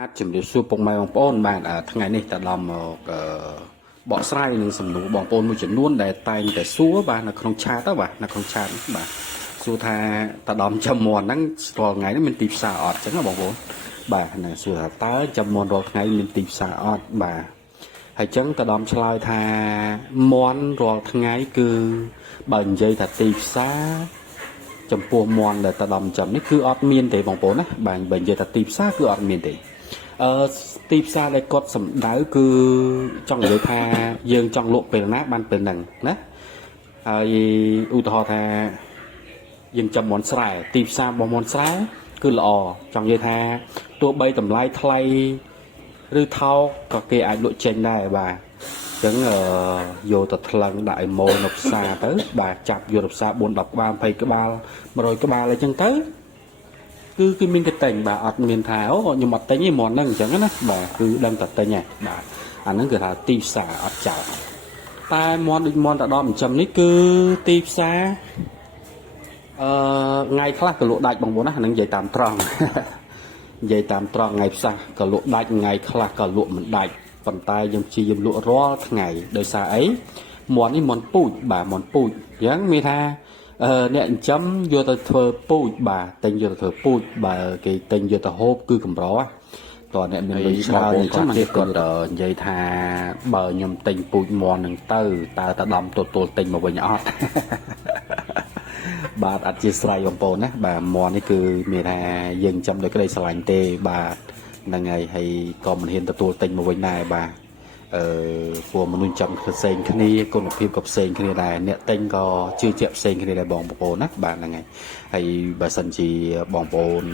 អាចជំរាបសួរពុកម៉ែបងប្អូនបាទថ្ងៃនេះតាដំមកបកស្រាយនឹងសំណួរបងប្អូនមួយចំនួនដែលតែងតែសួរបាទនៅក្នុងឆាតទៅបាទនៅក្នុងឆាតបាទសួរថាតាដំចាំមន់ហ្នឹងស្គាល់ថ្ងៃនេះមានទីផ្សារអត់អញ្ចឹងណាបងប្អូនបាទហ្នឹងសួរថាតើចាំមន់រាល់ថ្ងៃមានទីផ្សារអត់បាទហើយអញ្ចឹងតាដំឆ្លើយថាមន់រាល់ថ្ងៃគឺបើនិយាយថាទីផ្សារចំពោះមន់ដែលតាដំចាំនេះគឺអត់មានទេបងប្អូនណាបាទបើនិយាយថាទីផ្សារគឺអត់មានទេទីផ្សារដែលគាត់សម្ដៅគឺចង់និយាយថាយើងចង់លក់ពេលណាបានពេលហ្នឹងណាហើយឧទាហរណ៍ថាយើងចាំមន់ស្រែទីផ្សាររបស់មន់ស្រែគឺល្អចង់និយាយថាទោះបីតម្លៃថ្លៃឬថោកក៏គេអាចលក់ចេញដែរបាទអញ្ចឹងយកទៅថ្លឹងដាក់ឲ្យម៉ូនៅផ្សារទៅបាទចាប់យកទៅផ្សារ4 10ក្បាល20ក្បាល100ក្បាលអីចឹងទៅគឺមានតែតែងបាទអត់មានថាអូខ្ញុំអត់តែងទេមន់ហ្នឹងអញ្ចឹងណាបាទគឺដឹងតែតែងហ่ะបាទអាហ្នឹងគឺថាទីផ្សារអត់ចោលតែមន់ដូចមន់តដំចិញ្ចឹមនេះគឺទីផ្សារថ្ងៃខ្លះក៏លក់ដាច់បងប្អូនណាហ្នឹងនិយាយតាមត្រង់និយាយតាមត្រង់ថ្ងៃផ្សះក៏លក់ដាច់ថ្ងៃខ្លះក៏លក់មិនដាច់ប៉ុន្តែយើងព្យាយាមលក់រាល់ថ្ងៃដោយសារអីមន់នេះមន់ពូជបាទមន់ពូជអញ្ចឹងមានថាអ្នកចិញ្ចឹមយកទៅធ្វើពូជបាទតែងយកទៅធ្វើពូជបើគេតែងយកទៅហូបគឺកម្រតើអ្នកមានលុយច្រើនអញ្ចឹងគាត់និយាយថាបើខ្ញុំតែងពូជមន់នឹងទៅតើតាដំទទួលតែងមកវិញអត់បាទអធិស្ឋានបងប្អូនណាបាទមន់នេះគឺមានថាយើងចិញ្ចឹមដោយក្តីស្រឡាញ់ទេបាទហ្នឹងហើយក៏មិនហ៊ានទទួលតែងមកវិញដែរបាទពួកមនុស្សចាំផ្សេងគ្នាគុណភាពក៏ផ្សេងគ្នាដែរអ្នកទិញក៏ជឿជាក់ផ្សេងគ្នាដែរបងប្អូនណាបាទហ្នឹងហើយបើសិនជាបងប្អូន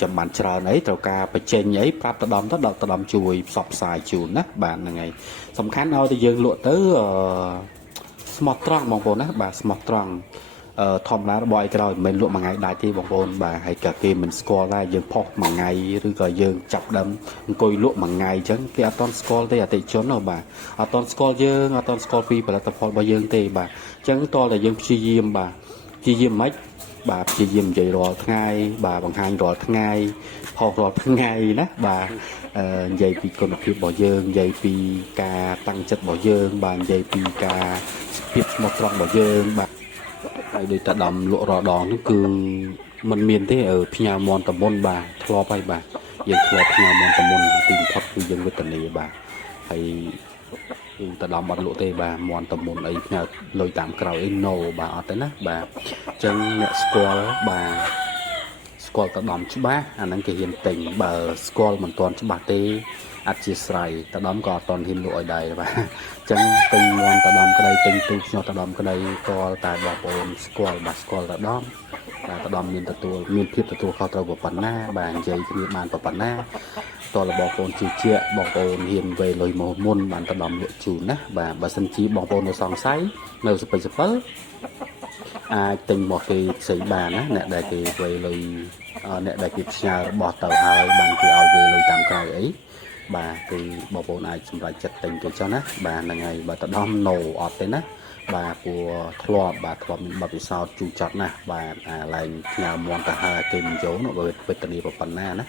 ចាំបានច្រើនអីត្រូវការបញ្ចេញអីប្រាប់តដំទៅដល់តដំជួយផ្សព្វផ្សាយជូនណាបាទហ្នឹងហើយសំខាន់ឲ្យតែយើងលក់ទៅស្មោះត្រង់បងប្អូនណាបាទស្មោះត្រង់ធម្មតារបស់ឯក្រោយមិនមែនលក់មួយថ្ងៃដាច់ទេបងប្អូនបាទហើយក៏គេមិនស្គាល់ដែរយើងផុសមួយថ្ងៃឬក៏យើងចាប់ដើមអង្គុយលក់មួយថ្ងៃអញ្ចឹងគេអត់តន់ស្គាល់ទេអតិជនបាទអត់តន់ស្គាល់យើងអត់តន់ស្គាល់ពីផលិតផលរបស់យើងទេបាទអញ្ចឹងតតែយើងព្យាយាមបាទព្យាយាមមិនបាទព្យាយាមនិយាយរាល់ថ្ងៃបាទបង្ហាញរាល់ថ្ងៃផុសរាល់ថ្ងៃណាបាទនិយាយពីគុណភាពរបស់យើងនិយាយពីការតាំងចិត្តរបស់យើងបាទនិយាយពីការភាពស្មោះត្រង់របស់យើងបាទហើយដោយតាដំលក់រដងនេះគឺมันមានទេផ្ញើមន់តមុនបាទធ្លាប់ហើយបាទយើងធ្លាប់ផ្ញើមន់តមុនទីបំផុតគឺយើងវេទនាបាទហើយគឺតាដំអត់លក់ទេបាទមន់តមុនអីផ្ញើលុយតាមក្រោយអី no បាទអត់ទេណាបាទអញ្ចឹងអ្នកស្គាល់បាទស្គាល់តាដំច្បាស់អាហ្នឹងគេហ៊ានទិញបើស្គាល់មិនទាន់ច្បាស់ទេអធិស្ឋានតាដំក៏អត់ទាន់ហ៊ានលក់ឲ្យដែរបាទអញ្ចឹងទិញមន់តាដំក្តីទិញទូខ្នោះតាដំក្តីក៏តែបងប្អូនស្គាល់បាទស្គាល់តាដំបាទតាដំមានភាពទទួលខុសត្រូវប៉ុណ្ណាបាទនិយាយគ្នាបានប៉ុណ្ណាតើបងប្អូនជឿជាក់បងប្អូនហ៊ានវេលុយមកមុនបានតាដំលក់ជូនណាបាទបើសិនជាបងប្អូននៅសង្ស័យនៅសពិលអាចទិញមកគេផ្សេងបានណាអ្នកដែលគេវេលុយអ្នកដែលគេផ្ញើរបស់ទៅហើយបានគេឲ្យវេលុយតាមក្រោយអីបាទគឺបងប្អូនអាចសម្រេចចិត្តទិញទៅចុះណាបាទហ្នឹងហើយបើតដំណូអត់ទេណាបាទព្រោះធ្លាប់មានបទពិសោធន៍ជូរចត់ណាស់បាទឡើងផ្ញើមន់ទៅហើយគេមិនយកនោះវេទនាប៉ុណ្ណាណា